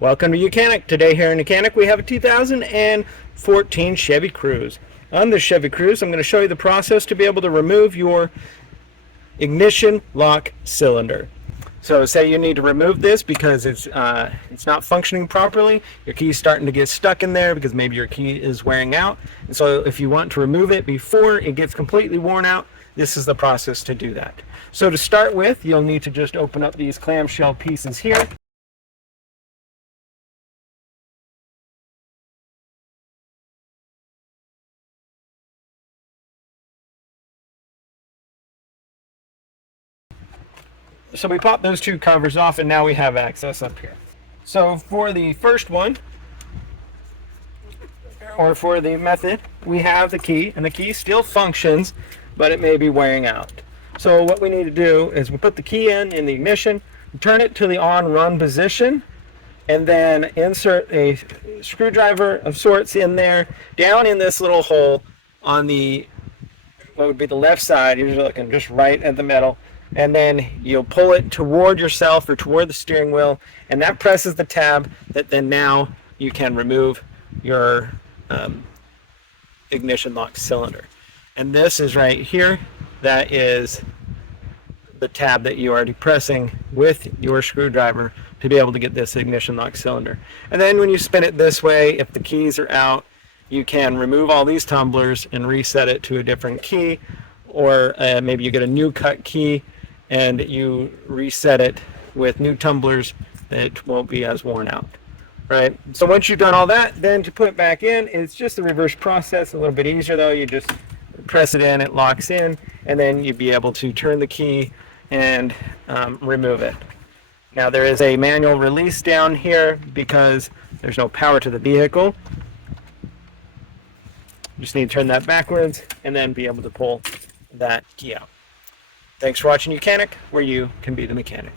Welcome to YOUCANIC. Today here in YOUCANIC we have a 2014 Chevy Cruze. On this Chevy Cruze I'm going to show you the process to be able to remove your ignition lock cylinder. So say you need to remove this because it's not functioning properly, your key's starting to get stuck in there because maybe your key is wearing out. And so if you want to remove it before it gets completely worn out, this is the process to do that. So to start with, you'll need to just open up these clamshell pieces here. So we pop those two covers off and now we have access up here. So for the first one, or for the method, we have the key, and the key still functions, but it may be wearing out. So what we need to do is we put the key in the ignition, turn it to the on-run position, and then insert a screwdriver of sorts in there, down in this little hole on the, what would be the left side. You're looking just right at the metal. And then you'll pull it toward yourself or toward the steering wheel, and that presses the tab that then now you can remove your ignition lock cylinder. And this is right here. That is the tab that you are depressing with your screwdriver to be able to get this ignition lock cylinder. And then when you spin it this way, if the keys are out, you can remove all these tumblers and reset it to a different key, or maybe you get a new cut key and you reset it with new tumblers that won't be as worn out, right? So once you've done all that, then to put it back in, it's just a reverse process, a little bit easier though. You just press it in, it locks in, and then you'd be able to turn the key and remove it. Now there is a manual release down here because there's no power to the vehicle. You just need to turn that backwards and then be able to pull that key out. Thanks for watching YOUCANIC, where you can be the mechanic.